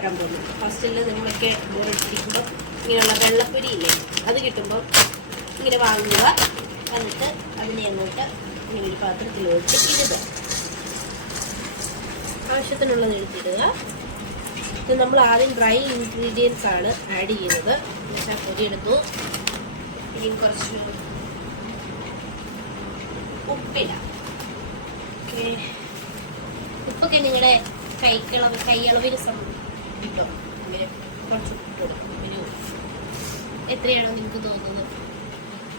ഉണ്ടാക്കാൻ പോകുന്നത്. ഫസ്റ്റിൽ നിങ്ങളൊക്കെ ബോറടിച്ചിരിക്കുമ്പോൾ ഇങ്ങനെയുള്ള വെള്ളപ്പൊരിയില്ലേ, അത് കിട്ടുമ്പോൾ ഇങ്ങനെ വാങ്ങുക. എന്നിട്ട് അതിനെ അങ്ങോട്ട് ഇങ്ങനെ ഒരു പാത്രത്തിലോട്ട് ഇടുക. ആവശ്യത്തിനുള്ളത് എടുത്തിടുക. ഇത് നമ്മൾ ആദ്യം ഡ്രൈ ഇൻഗ്രീഡിയൻസ് ആണ് ആഡ് ചെയ്യുന്നത്. പൊടി എടുത്തു. ഇനി കുറച്ച് ഉപ്പിടാം. ഉപ്പൊക്കെ നിങ്ങളുടെ കൈയളവിന് കിട്ടും. ഇങ്ങനെ കുറച്ച് ഉപ്പിട്ട് കൊടുക്കും. ഒരു എത്രയാണോ നിങ്ങൾക്ക് തോന്നുന്നത്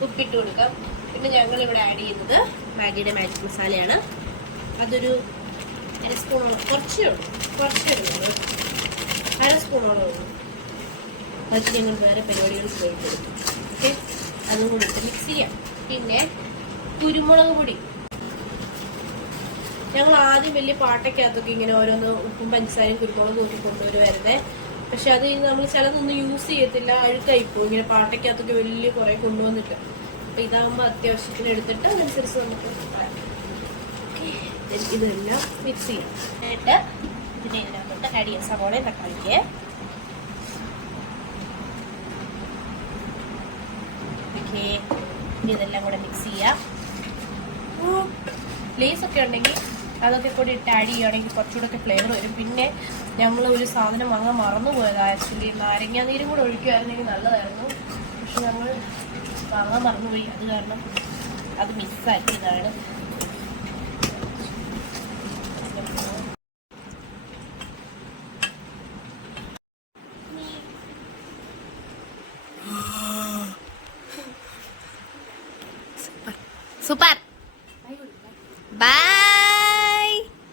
ഉപ്പിട്ട് കൊടുക്കാം. പിന്നെ ഞങ്ങളിവിടെ ആഡ് ചെയ്യുന്നത് മാഗിയുടെ മാജിക് മസാലയാണ്. അതൊരു അര സ്പൂണോളം, കുറച്ചേ ഉള്ളൂ, അര സ്പൂണോളം ഉള്ളൂ. ബാക്കി ഞങ്ങൾ വേറെ പരിപാടികൾ പോയിട്ട് കൊടുക്കും. ഓക്കെ, അതും കൂടി ഇട്ട് മിക്സ് ചെയ്യാം. പിന്നെ കുരുമുളക് പൊടി ഞങ്ങൾ ആദ്യം വലിയ പാട്ടയ്ക്കകത്തൊക്കെ ഇങ്ങനെ ഓരോന്ന് ഉപ്പും പഞ്ചസാരയും കുരുമുളകും കൂട്ടി കൊണ്ടുവരുമായിരുന്നേ. പക്ഷെ അത് നമ്മൾ ചിലതൊന്നും യൂസ് ചെയ്യത്തില്ല, അഴുക്കായിപ്പോ. ഇങ്ങനെ പാട്ടയ്ക്കകത്തൊക്കെ വലിയ കുറെ കൊണ്ടുവന്നിട്ട്. അപ്പൊ ഇതാകുമ്പോൾ അത്യാവശ്യത്തിന് എടുത്തിട്ട് അതനുസരിച്ച് നമുക്ക് ഇതെല്ലാം മിക്സ് ചെയ്യാം. എന്നിട്ട് പിന്നെ ഇതിനകത്തോട്ട് ആഡ് ചെയ്യാം സവോളയും തക്കാളിക്ക്. ഓക്കെ, ഇതെല്ലാം കൂടെ മിക്സ് ചെയ്യാം. ലേസ് ഒക്കെ ഉണ്ടെങ്കിൽ അതൊക്കെ കൂടി ഇട്ട് ആഡ് ചെയ്യുകയാണെങ്കിൽ കുറച്ചുകൂടെ ഫ്ലേവർ വരും. പിന്നെ ഞങ്ങൾ ഒരു സാധനം വാങ്ങാൻ മറന്നുപോയതാണ്. ആക്ച്വലി നാരങ്ങ നീരും കൂടെ ഒഴിക്കുകയായിരുന്നെങ്കിൽ നല്ലതായിരുന്നു. പക്ഷെ ഞങ്ങൾ വാങ്ങാൻ മറന്നുപോയി. അത് കാരണം അത് മിക്സാക്കിയതാണ്. സൂപ്പർ.